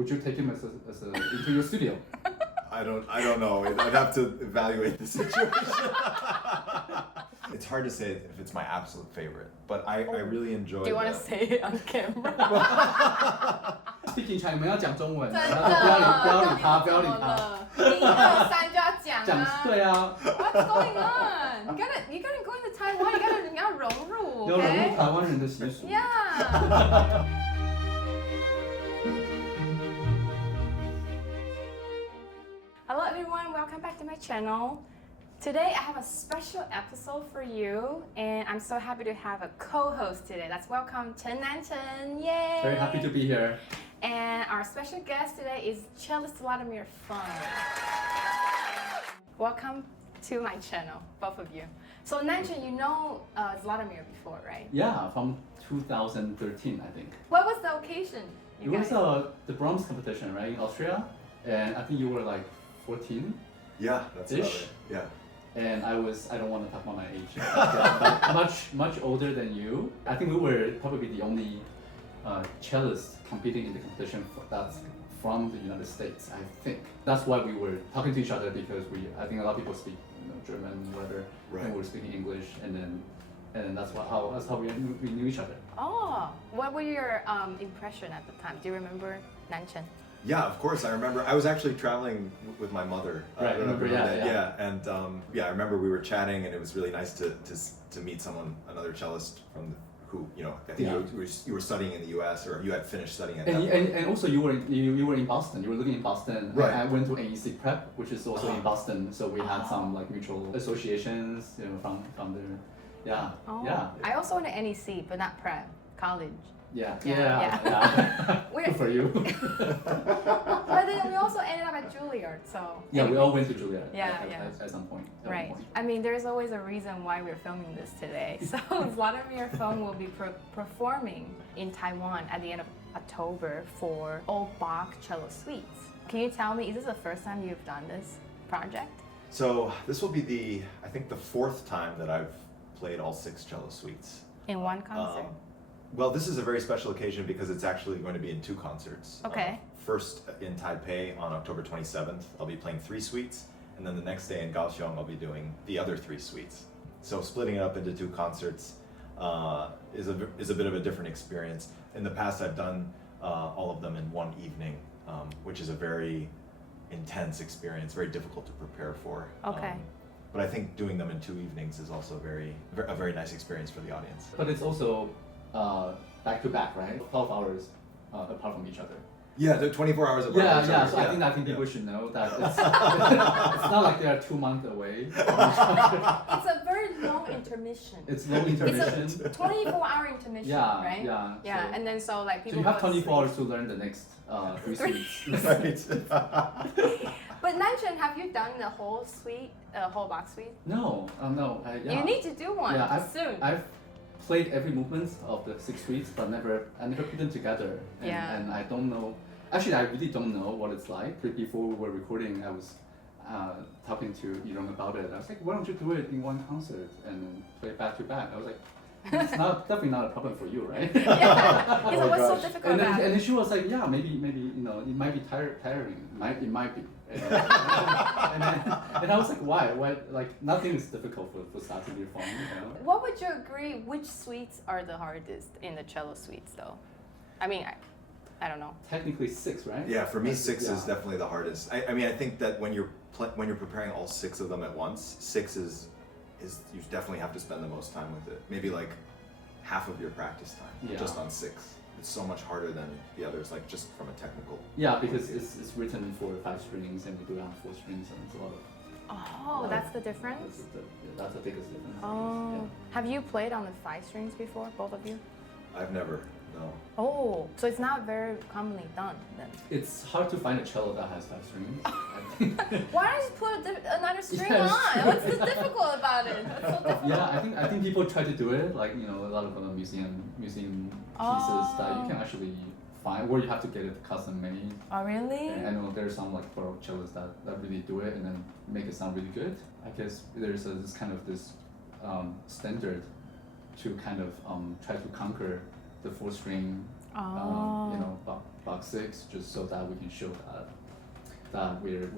Would you take him into your studio? I don't know. I'd have to evaluate the situation. It's hard to say if it's my absolute favorite, but I really enjoy. Do you want to say it on camera? Speaking Chinese， 我们要讲中文，真的，不要理他，不要理他。 1、2、3就要讲讲啊。对啊。What's going on? You gotta go into Taiwan. 你要融入。要融入台湾人的习俗。Yeah. Hello everyone, welcome back to my channel. Today I have a special episode for you, and I'm so happy to have a co-host today. Let's welcome Nan-Cheng. Yay! Very happy to be here. And our special guest today is cellist Zlatomir Fung. Welcome to my channel, both of you. So Nan-Cheng, you know Zlatomir before, right? Yeah, from 2013, I think. What was the occasion? It was the Brahms competition, right, in Austria, and I think you were like 14. Yeah, that's about Ish. it. Yeah. And I don't want to talk about my age, but much older than you. I think we were probably the only cellists competing in the competition that's from the United States. I think that's why we were talking to each other, because I think a lot of people speak German, whatever, Right. and we were speaking English, and then that's how we knew each other. Oh, what were your impression at the time? Do you remember Nan-Cheng? Yeah, of course. I remember. I was actually traveling with my mother. Right. I don't know if you remember that. Yeah. And I remember we were chatting, and it was really nice to meet another cellist from who, I think you were studying in the U.S. or you had finished studying at that point. And also you were in Boston. You were living in Boston. Right. I went to ENG SUB prep, which is also in Boston. So we had some like mutual associations, from there. Yeah. Oh. Yeah. I also went to NEC, but not prep, college. Yeah. Yeah. Good for you. But then we also ended up at Juilliard, so. Yeah, we all went to Juilliard. Yeah. At some point. Right. I mean, there's always a reason why we're filming this today. So Zlatomir Fung will be performing in Taiwan at the end of October for Old Bach Cello Suites. Can you tell me, is this the first time you've done this project? So this will be I think the fourth time that I've played all 6 cello suites. In one concert? Well, this is a very special occasion because it's actually going to be in 2 concerts. Okay. First in Taipei on October 27th, I'll be playing 3 suites, and then the next day in Kaohsiung, I'll be doing the other 3 suites. So splitting it up into 2 concerts is a bit of a different experience. In the past, I've done all of them in one evening, which is a very intense experience, very difficult to prepare for. Okay. But I think doing them in 2 evenings is also a very nice experience for the audience. But it's also back to back, right? 12 hours apart from each other. Yeah, they're 24 hours apart. Yeah. So I think people should know that it's not like they are 2 months away. It's a very long intermission. It's long intermission. It's a 24-hour intermission, right? Yeah. And then so like people. So you have 24 hours to learn the next 3 suites. Right. But Nan-Cheng, have you done the whole suite, whole Bach suite? No. You need to do one soon. I've played every movement of the 6 suites, but I never put them together. And I don't know. Actually, I really don't know what it's like. Before we were recording, I was talking to Yirong about it. I was like, why don't you do it in one concert and then play back to back? I was like, it's definitely not a problem for you, right? Yeah. Oh What's so difficult about it? And then she was like, yeah, maybe it might be tiring. It might be. and I was like, why? Like nothing is difficult for Zlatomir Fung, What would you agree? Which suites are the hardest in the cello suites, though? I mean, I don't know. Technically 6, right? Yeah, for me 6 is definitely the hardest. I mean, I think that when you're preparing all 6 of them at once, 6 is you definitely have to spend the most time with it. Maybe like half of your practice time just on 6. It's so much harder than the others, like just from a technical. Yeah, because it's written for 5 strings and we do it on 4 strings, and it's a lot of. Oh, that's the difference? That's the biggest difference. Oh. Yeah. Have you played on the 5 strings before, both of you? I've never, no. Oh, so it's not very commonly done then? It's hard to find a cello that has 5 strings. I think. Why don't you put another string Yes. on? What's the difficult about it? What's so difficult? Yeah, I think people try to do it, like a lot of museum pieces that you can actually find, or you have to get it custom made. Oh, really? And I know there's some like Baroque cellists that really do it and then make it sound really good. I guess there's this standard to kind of try to conquer the 4-string Oh. Bach 6, just so that we can show that we're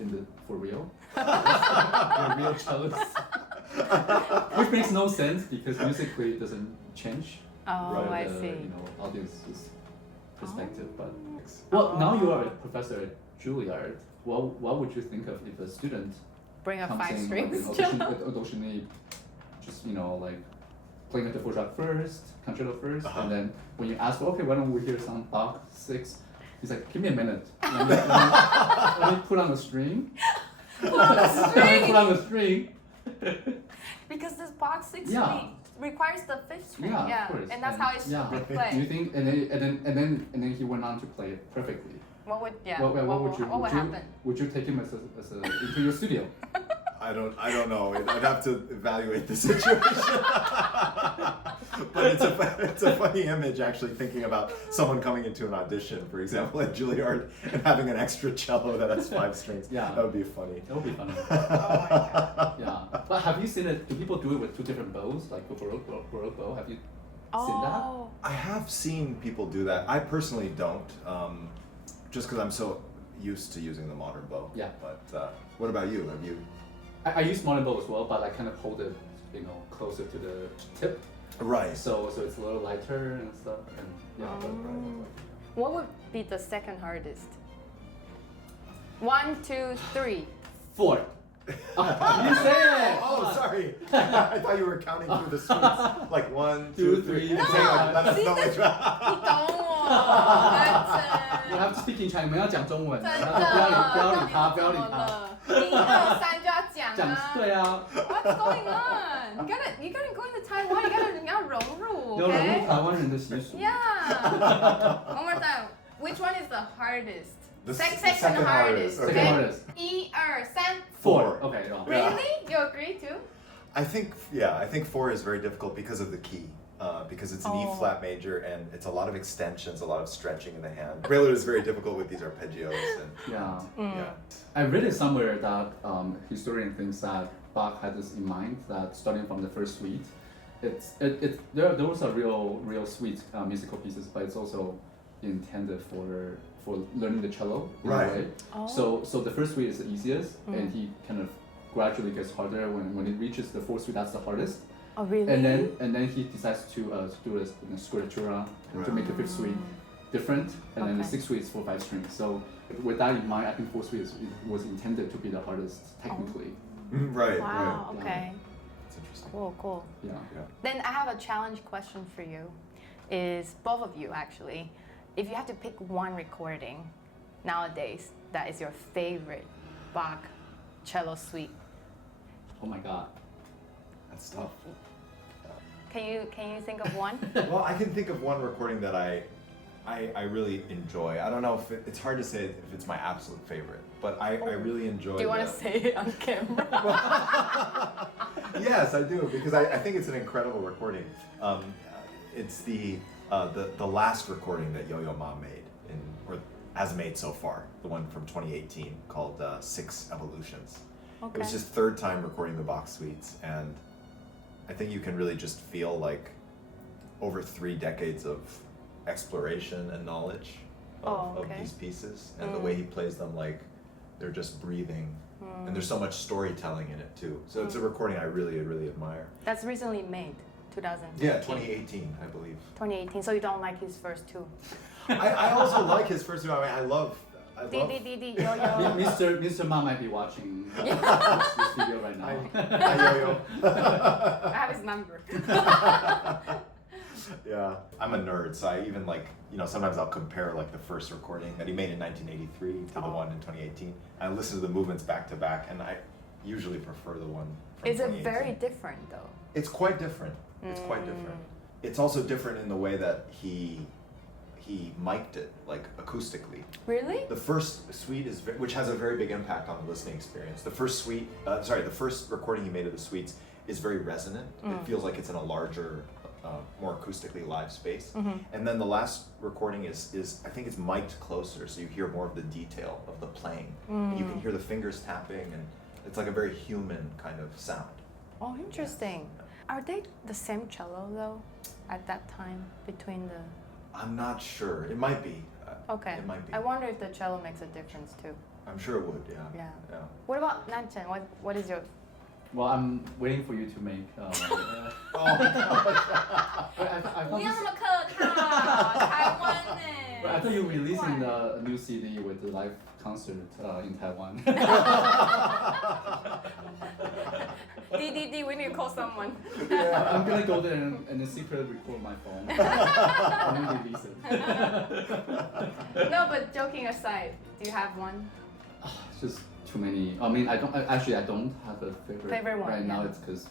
in the for real. We're real cellists. Which makes no sense because musically it doesn't change. Oh, I see. Audience's perspective. But well, now you are a professor at Juilliard. What would you think of if a student Bring a comes 5 in strings with auditioning, just like playing at the Dvorak first, concerto first, and then when you ask, okay, why don't we hear some Bach 6? He's like, give me a minute. Let me put on the string. Put on the string. Put on the string. Because this Bach 6 Yeah. requires the 5th string. Yeah, of course. And that's how it should be played. Do you think? And then he went on to play it perfectly. What would What would happen? Would you take him into your studio? I don't know. I'd have to evaluate the situation. But it's a funny image actually, thinking about someone coming into an audition, for example, at Juilliard, and having an extra cello that has 5 strings. Yeah. That would be funny. That would be funny. Oh my god. Yeah. But have you seen it? Do people do it with 2 different bows, like a Baroque bow? Have you seen that? Oh. I have seen people do that. I personally don't, just because I'm so used to using the modern bow. Yeah. But what about you? Have you? I use modern bow as well, but I kind of hold it, closer to the tip. Right. So it's a little lighter and stuff. And What would be the second hardest? 1, 2, 3. 4. You said it. Oh, sorry. I thought you were counting through the suites. Like 1, 2, 3. No. That's no way. 你懂我，You have to speak in Chinese. 我们要讲中文。真的，不要理他，不要理他。1、2、3就要讲讲啊。对啊。What's going on? You gotta go into Taiwan. You要融入。要融入 Okay? 台湾人的习俗。Yeah. One more time. Which one is the hardest? The Second hardest. Okay. Second hardest. 1、2、3。 4. Okay. No. Yeah. Really? You agree too? I think 4 is very difficult because of the key. Because it's an E flat major and it's a lot of extensions, a lot of stretching in the hand. Prelude is very difficult with these arpeggios. Yeah. Yeah. I read it somewhere that historian thinks that Bach had this in mind, that starting from the first suite, those are real sweet musical pieces, but it's also intended for learning the cello in Right. a way. Oh. So the first suite is the easiest, and he kind of gradually gets harder. When it reaches the fourth suite, that's the hardest. Oh, really? And then he decides to do a scordatura to make the fifth suite different, and then the Okay. sixth suite is for 5 strings. So with that in mind, I think fourth suite was intended to be the hardest technically. Right. Wow, Right. okay. It's interesting. Cool. Yeah. Then I have a challenge question for you. Is both of you actually, if you have to pick one recording nowadays that is your favorite Bach cello suite, Oh my God. That's tough. can you think of one? Well, I can think of one recording that I really enjoy. I don't know if it's hard to say if it's my absolute favorite, but I really enjoy. Do you want to say it on camera? Yes, I do, because I think it's an incredible recording. It's the last recording that Yo-Yo Ma made, or has made so far, the one from 2018 called 6 Evolutions. Okay. It was his 3rd time recording the Bach Suites, and I think you can really just feel like over 3 decades of exploration and knowledge of these pieces, and the way he plays them, like they're just breathing, and there's so much storytelling in it too. So it's a recording I really admire. That's recently made, 2018. Yeah, 2018, I believe. 2018. So you don't like his first two? I also like his first one. I mean, I love. Yo-yo. Mr. Ma might be watching this video right now. Hi, Yo-Yo. I have his number. Yeah, I'm a nerd, so I even sometimes I'll compare like the first recording that he made in 1983 to the one in 2018. I listen to the movements back to back, and I usually prefer the one from Is it 2018. very different though? It's quite different. It's quite different. It's also different in the way that he mic'd it, like acoustically. Really? The first suite which has a very big impact on the listening experience. The first the first recording he made of the suites is very resonant. It feels like it's in a larger, more acoustically live space. And then the last recording is I think it's mic'd closer, so you hear more of the detail of the playing. You can hear the fingers tapping, and it's like a very human kind of sound. Oh, interesting. Are they the same cello though? at that time between the? I'm not sure. It might be. Okay. It might be. I wonder if the cello makes a difference too. I'm sure it would. Yeah. Yeah. What about Nan-Cheng? What is your? Well, I'm waiting for you to make. Oh my god.不要那么客套，台湾呢。 But I thought you were releasing a new CD with the live concert in Taiwan. DDD, we need to call someone. I'm gonna go there and secretly record my phone and then release it. No, but joking aside, do you have one? It's just too many. I mean, I don't have a favorite one, right now. yeah. It's because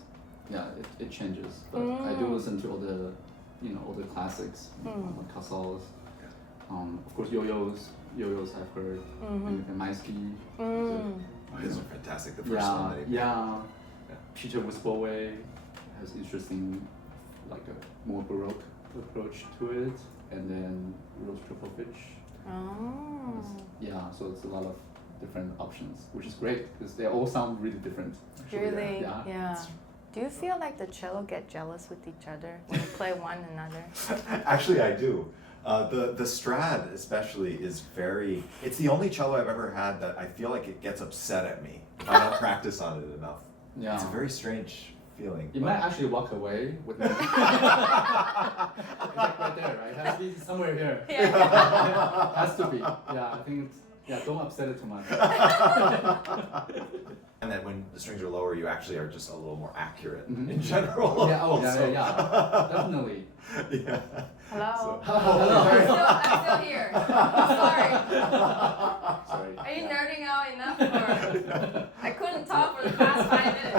it changes. But I do listen to all the classics, like Kaohsiung. Of course, yo-yos I've heard. And Maisky. Those are fantastic. The first one. Peter Whisperway has interesting, like a more Baroque approach to it, and then Rose Tropovich. Oh. Yeah, so it's a lot of different options, which is great because they all sound really different. Actually. Really? Yeah. Do you feel like the cello get jealous with each other when you play one another? Actually, I do. The Strad especially is very. It's the only cello I've ever had that I feel like it gets upset at me if I don't practice on it enough. Yeah. It's a very strange feeling. You might actually walk away with me. It's like right there, right? It has to be somewhere here. Yeah. Has to be. Yeah, I think it's, don't upset it too much. And then when the strings are lower, you actually are just a little more accurate in general. Yeah, definitely. Yeah. Hello. So- I'm still here. Sorry. Sorry. Are you nerding out enough for? I couldn't talk for the past 5 minutes.